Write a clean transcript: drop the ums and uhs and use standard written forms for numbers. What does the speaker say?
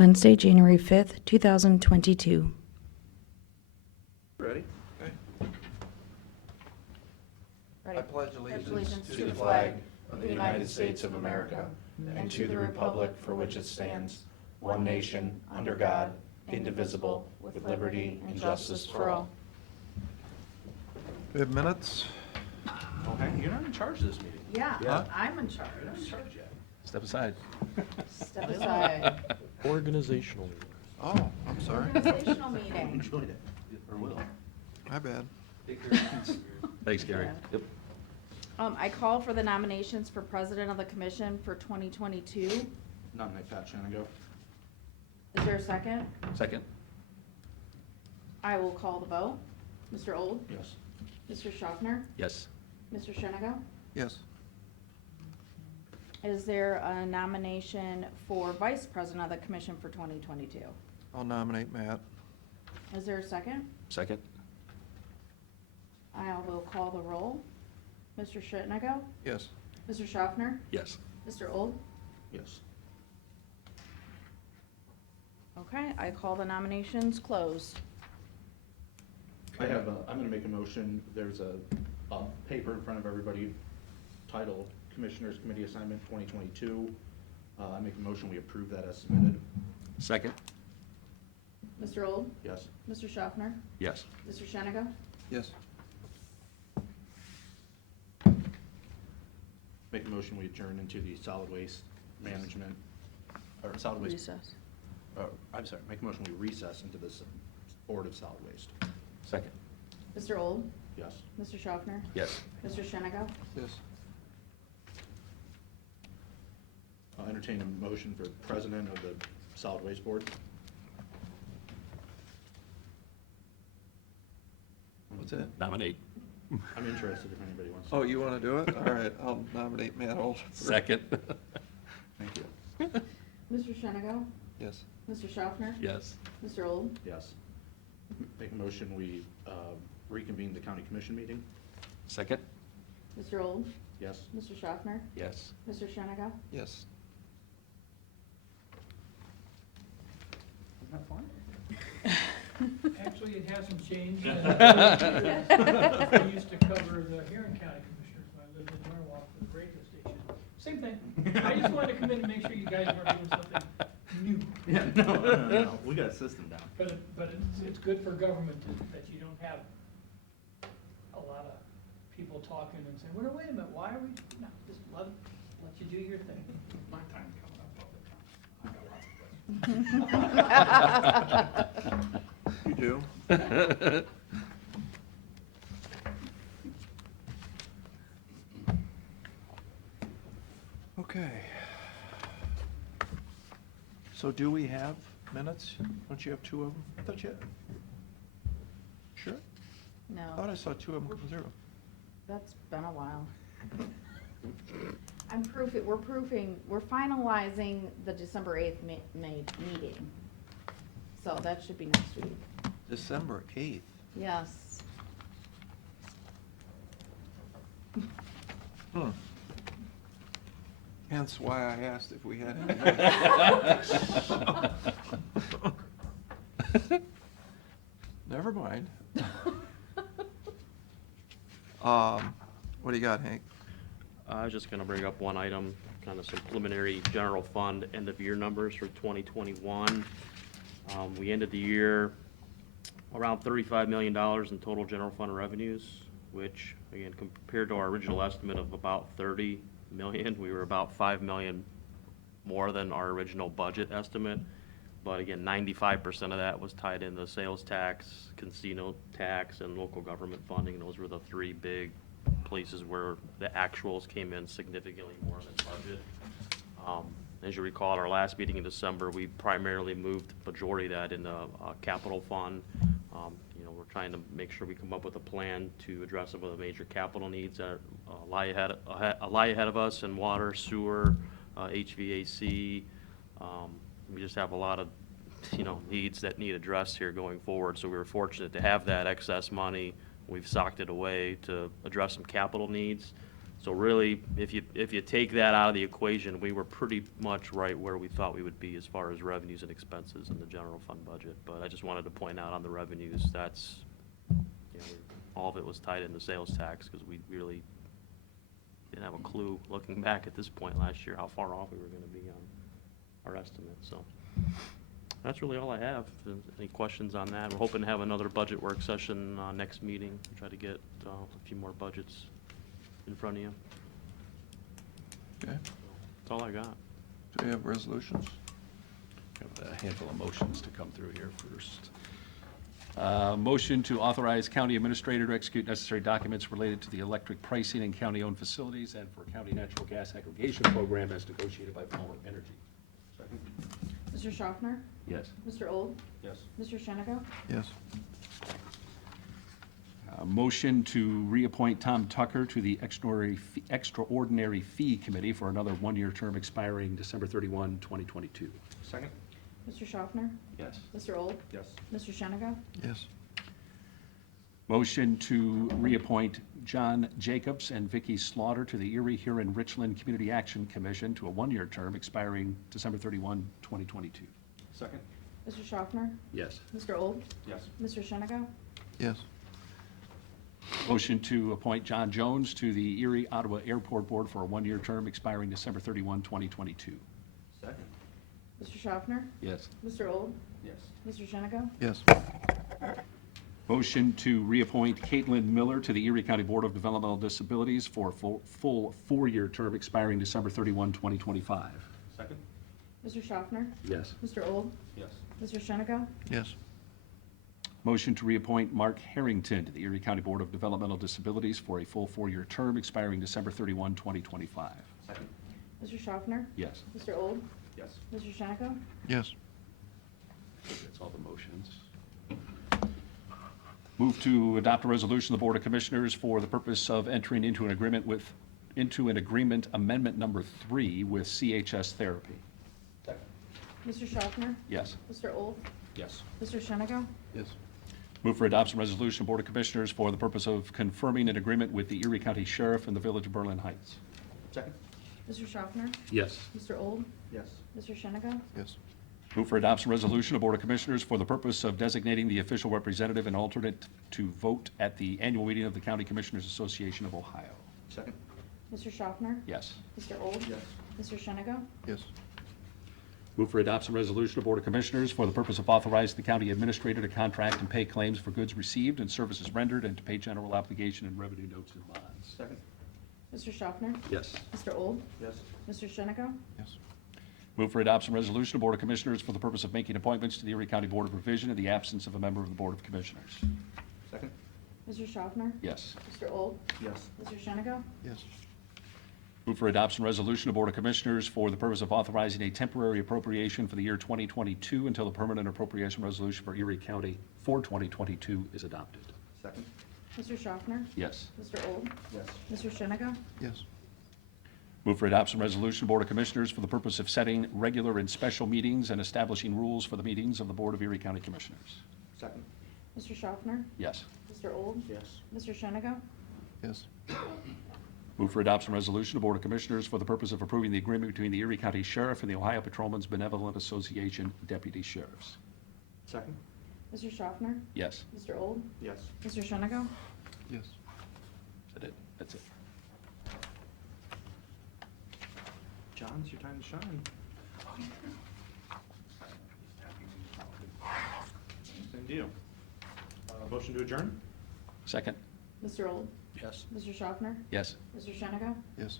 Wednesday, January 5th, 2022. Ready? Ready. I pledge allegiance Allegiance to the flag of the United States of America and to the republic for which it stands, one nation, under God, indivisible, with liberty and justice for all. We have minutes? Oh, hey, you're not in charge of this meeting. Yeah, Yeah. I'm in charge. You're not in charge yet. Step aside. Step aside. Organizational. Oh, I'm sorry. Organizational meeting. Enjoyed it, or will. My bad. Thanks, Gary. Yep. I call for the nominations for president of the commission for 2022. Nominate Pat Shanago. Is there a second? Second? I will call the vote. Mr. Old? Yes. Mr. Schaffner? Yes. Mr. Shenago? Yes. Is there a nomination for vice president of the commission for 2022? I'll nominate Matt. Is there a second? Second? I will call the roll. Mr. Shenago? Yes. Mr. Schaffner? Yes. Mr. Old? Yes. Okay, I call the nominations closed. I have, I'm gonna make a motion, there's a paper in front of everybody, title Commissioners Committee Assignment 2022. I make a motion, we approve that as submitted. Second? Mr. Old? Yes. Mr. Schaffner? Yes. Mr. Shenago? Yes. Make a motion, we adjourn into the solid waste management, or solid waste. Recess. I'm sorry, make a motion, we recess into this Board of Solid Waste. Second? Mr. Old? Yes. Mr. Schaffner? Yes. Mr. Shenago? Yes. I'll entertain a motion for President of the Solid Waste Board. What's that? Nominate. I'm interested if anybody wants to. Oh, you want to do it? All right, I'll nominate Matt Holt. Second? Thank you. Mr. Shenago? Yes. Mr. Schaffner? Yes. Mr. Old? Yes. Make a motion, we reconvene the county commission meeting. Second? Mr. Old? Yes. Mr. Schaffner? Yes. Mr. Shenago? Yes. Isn't that fun? Actually, it hasn't changed. I used to cover the Huron County Commissioners when I lived in Norwalk for the radio station. Same thing. I just wanted to come in and make sure you guys weren't doing something new. Yeah, no. We got a system down. But it's good for government that you don't have a lot of people talking and saying, well, wait a minute, why are we, no, just let you do your thing. My time's coming up all the time. I got lots of questions. You do? Okay. So do we have minutes? Don't you have two of them? I thought you had. Sure? I thought No, I saw two of them come through. that's been a while. We're finalizing the December 8th meeting. So that should be next week. December 8th. Yes. Hmm. Hence why I asked if we had any. Never mind. What do you got, Hank? I was just gonna bring up one item, kind of some preliminary general fund end-of-year numbers for 2021. We ended the year around $35 million in total general fund revenues, which, again, compared to our original estimate of about 30 million, we were about 5 million more than our original budget estimate. But again, 95% of that was tied in the sales tax, casino tax, and local government funding. Those were the three big places where the actuals came in significantly more than budget. As you recall, at our last meeting in December, we primarily moved the majority of that in the capital fund. We're trying to make sure we come up with a plan to address some of the major capital needs that lie ahead of us in water, sewer, HVAC. We just have a lot of, needs that need addressed here going forward. So we were fortunate to have that excess money. We've socked it away to address some capital needs. So really, if you take that out of the equation, we were pretty much right where we thought we would be as far as revenues and expenses in the general fund budget. But I just wanted to point out on the revenues, that's, all of it was tied into sales tax, because we really didn't have a clue, looking back at this point last year, how far off we were gonna be on our estimate, so. That's really all I have. Any questions on that? We're hoping to have another budget work session next meeting, try to get a few more budgets in front of you. Okay. That's all I got. Do we have resolutions? Have a handful of motions to come through here first. Motion to authorize county administrator to execute necessary documents related to the electric pricing in county-owned facilities and for county natural gas aggregation program as negotiated by Palmer Energy. Second? Mr. Schaffner? Yes. Mr. Old? Yes. Mr. Shennigo? Yes. Motion to reappoint Tom Tucker to the Extraordinary Fee Committee for another one-year term expiring December 31, 2022. Second? Mr. Schaffner? Yes. Mr. Old? Yes. Mr. Shennigo? Yes. Motion to reappoint John Jacobs and Vicky Slaughter to the Erie, Huron, Richland Community Action Commission to a one-year term expiring December 31, 2022. Second? Mr. Schaffner? Yes. Mr. Old? Yes. Mr. Shennigo? Yes. Motion to appoint John Jones to the Erie Ottawa Airport Board for a one-year term expiring December 31, 2022. Second? Mr. Schaffner? Yes. Mr. Old? Yes. Mr. Shennigo? Yes. Motion to reappoint Caitlin Miller to the Erie County Board of Developmental Disabilities for a full four-year term expiring December 31, 2025. Second? Mr. Schaffner? Yes. Mr. Old? Yes. Mr. Shennigo? Yes. Motion to reappoint Mark Harrington to the Erie County Board of Developmental Disabilities for a full four-year term expiring December 31, 2025. Second? Mr. Schaffner? Yes. Mr. Old? Yes. Mr. Shennigo? Yes. That's all the motions. Move to adopt a resolution of the Board of Commissioners for the purpose of entering into an agreement amendment number 3 with CHS Therapy. Second? Mr. Schaffner? Yes. Mr. Old? Yes. Mr. Shennigo? Yes. Move for adoption resolution of Board of Commissioners for the purpose of confirming an agreement with the Erie County Sheriff and the Village of Berlin Heights. Second? Mr. Schaffner? Yes. Mr. Old? Yes. Mr. Shennigo? Yes. Move for adoption resolution of Board of Commissioners for the purpose of designating the official representative and alternate to vote at the annual meeting of the County Commissioners Association of Ohio. Second? Mr. Schaffner? Yes. Mr. Old? Yes. Mr. Shennigo? Yes. Move for adoption resolution of Board of Commissioners for the purpose of authorizing the county administrator to contract and pay claims for goods received and services rendered and to pay general obligation and revenue notes and bonds. Second? Mr. Schaffner? Yes. Mr. Old? Yes. Mr. Shennigo? Yes. Move for adoption resolution of Board of Commissioners for the purpose of making appointments to the Erie County Board of Revision in the absence of a member of the Board of Commissioners. Second? Mr. Schaffner? Yes. Mr. Old? Yes. Mr. Shennigo? Yes. Move for adoption resolution of Board of Commissioners for the purpose of authorizing a temporary appropriation for the year 2022 until the permanent appropriation resolution for Erie County for 2022 is adopted. Second? Mr. Schaffner? Yes. Mr. Old? Yes. Mr. Shennigo? Yes. Move for adoption resolution of Board of Commissioners for the purpose of setting regular and special meetings and establishing rules for the meetings of the Board of Erie County Commissioners. Second? Mr. Schaffner? Yes. Mr. Old? Yes. Mr. Shennigo? Yes. Move for adoption resolution of Board of Commissioners for the purpose of approving the agreement between the Erie County Sheriff and the Ohio Patrolmen's Benevolent Association Deputy Sheriffs. Second? Mr. Schaffner? Yes. Mr. Old? Yes. Mr. Shennigo? Yes. Is that it? That's it. John, it's your time to shine. Same to you. Motion to adjourn? Second? Mr. Old? Yes. Mr. Schaffner? Yes. Mr. Shennigo? Yes.